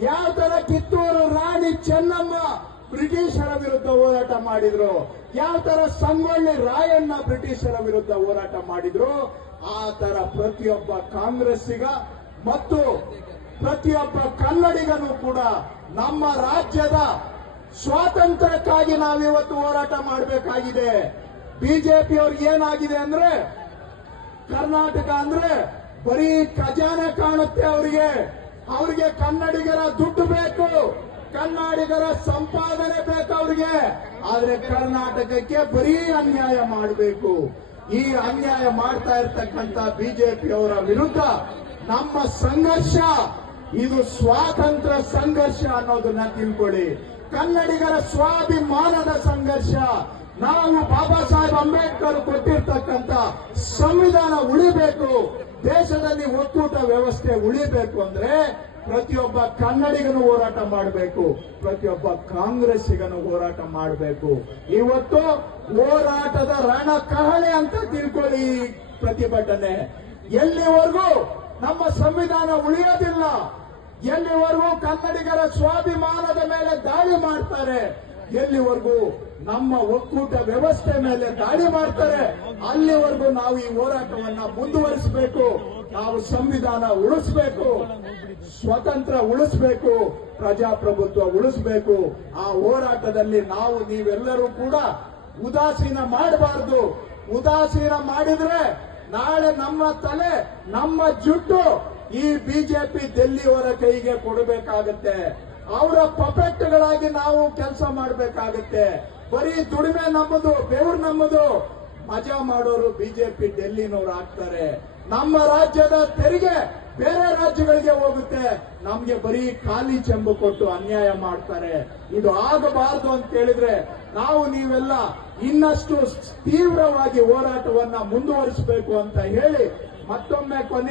ಯಾವ ತರ ಕಿತ್ತೂರು ರಾಣಿ ಚೆನ್ನಮ್ಮ ಬ್ರಿಟಿಷರ ವಿರುದ್ಧ ಹೋರಾಟ ಮಾಡಿದ್ರು? ಯಾವ ತರ ಸಂಗೊಳ್ಳಿ ರಾಯಣ್ಣ ಬ್ರಿಟಿಷರ ವಿರುದ್ಧ ಹೋರಾಟ ಮಾಡಿದ್ರು? ಆ ತರ ಪ್ರತಿಯೊಬ್ಬ ಕಾಂಗ್ರೆಸ್ಸಿಗ ಮತ್ತು ಪ್ರತಿಯೊಬ್ಬ ಕನ್ನಡಿಗನು ಕೂಡ ನಮ್ಮ ರಾಜ್ಯದ ಸ್ವಾತಂತ್ರ್ಯಕ್ಕಾಗಿ ನಾವಿವತ್ತು ಹೋರಾಟ ಮಾಡಬೇಕಾಗಿದೆ. ಬಿಜೆಪಿ ಅವ್ರಿಗೆ ಏನಾಗಿದೆ ಅಂದ್ರೆ, ಕರ್ನಾಟಕ ಅಂದ್ರೆ ಬರೀ ಖಜಾನೆ ಕಾಣುತ್ತೆ ಅವರಿಗೆ. ಅವರಿಗೆ ಕನ್ನಡಿಗರ ದುಡ್ಡು ಬೇಕು, ಕನ್ನಡಿಗರ ಸಂಪಾದನೆ ಬೇಕು ಅವರಿಗೆ. ಆದ್ರೆ ಕರ್ನಾಟಕಕ್ಕೆ ಬರೀ ಅನ್ಯಾಯ ಮಾಡಬೇಕು. ಈ ಅನ್ಯಾಯ ಮಾಡ್ತಾ ಬಿಜೆಪಿ ಅವರ ವಿರುದ್ಧ ನಮ್ಮ ಸಂಘರ್ಷ, ಇದು ಸ್ವಾತಂತ್ರ್ಯ ಸಂಘರ್ಷ ಅನ್ನೋದನ್ನ ತಿಳ್ಕೊಳ್ಳಿ. ಕನ್ನಡಿಗರ ಸ್ವಾಭಿಮಾನದ ಸಂಘರ್ಷ. ನಾವು ಬಾಬಾ ಸಾಹೇಬ್ ಅಂಬೇಡ್ಕರ್ ಕೊಟ್ಟಿರ್ತಕ್ಕಂಥ ಸಂವಿಧಾನ ಉಳಿಬೇಕು, ದೇಶದಲ್ಲಿ ಒಕ್ಕೂಟ ವ್ಯವಸ್ಥೆ ಉಳಿಬೇಕು ಅಂದ್ರೆ ಪ್ರತಿಯೊಬ್ಬ ಕನ್ನಡಿಗನು ಹೋರಾಟ ಮಾಡಬೇಕು, ಪ್ರತಿಯೊಬ್ಬ ಕಾಂಗ್ರೆಸ್ಸಿಗನು ಹೋರಾಟ ಮಾಡಬೇಕು. ಇವತ್ತು ಹೋರಾಟದ ರಣ ಕಹಳೆ ಅಂತ ತಿಳ್ಕೊಳ್ಳಿ ಪ್ರತಿಭಟನೆ. ಎಲ್ಲಿವರೆಗೂ ನಮ್ಮ ಸಂವಿಧಾನ ಉಳಿಯೋದಿಲ್ಲ. ಎಲ್ಲಿವರೆಗೂ ಕನ್ನಡಿಗರ ಸ್ವಾಭಿಮಾನದ ಮೇಲೆ ದಾಳಿ ಮಾಡ್ತಾರೆ, ಎಲ್ಲಿವರೆಗೂ ನಮ್ಮ ಒಕ್ಕೂಟ ವ್ಯವಸ್ಥೆ ಮೇಲೆ ದಾಳಿ ಮಾಡ್ತಾರೆ, ಅಲ್ಲಿವರೆಗೂ ನಾವು ಈ ಹೋರಾಟವನ್ನ ಮುಂದುವರಿಸಬೇಕು, ನಾವು ಸಂವಿಧಾನ ಉಳಿಸಬೇಕು, ಸ್ವತಂತ್ರ ಉಳಿಸಬೇಕು, ಪ್ರಜಾಪ್ರಭುತ್ವ ಉಳಿಸಬೇಕು. ಆ ಹೋರಾಟದಲ್ಲಿ ನಾವು ನೀವೆಲ್ಲರೂ ಕೂಡ ಉದಾಸೀನ ಮಾಡಬಾರದು. ಉದಾಸೀನ ಮಾಡಿದ್ರೆ ನಾಳೆ ನಮ್ಮ ತಲೆ, ನಮ್ಮ ಜುಟ್ಟು ಈ ಬಿಜೆಪಿ ದಿಲ್ಲಿಯವರ ಕೈಗೆ ಕೊಡಬೇಕಾಗತ್ತೆ. ಅವರ ಪಪೆಟ್ಗಳಾಗಿ ನಾವು ಕೆಲಸ ಮಾಡಬೇಕಾಗತ್ತೆ. ಬರೀ ದುಡಿಮೆ ನಮ್ಮದು, ಬೆವರು ನಮ್ಮದು. ಮಜಾ ಮಾಡೋರು ಬಿಜೆಪಿ ಡೆಲ್ಲಿನವ್ರು ಆಗ್ತಾರೆ. ನಮ್ಮ ರಾಜ್ಯದ ತೆರಿಗೆ ಬೇರೆ ರಾಜ್ಯಗಳಿಗೆ ಹೋಗುತ್ತೆ. ನಮ್ಗೆ ಬರೀ ಖಾಲಿ ಚೆಂಬು ಕೊಟ್ಟು ಅನ್ಯಾಯ ಮಾಡ್ತಾರೆ. ಇದು ಆಗಬಾರದು ಅಂತ ಹೇಳಿದ್ರೆ ನಾವು ನೀವೆಲ್ಲ ಇನ್ನಷ್ಟು ತೀವ್ರವಾಗಿ ಹೋರಾಟವನ್ನ ಮುಂದುವರಿಸಬೇಕು ಅಂತ ಹೇಳಿ ಮತ್ತೊಮ್ಮೆ ಕೊನೆ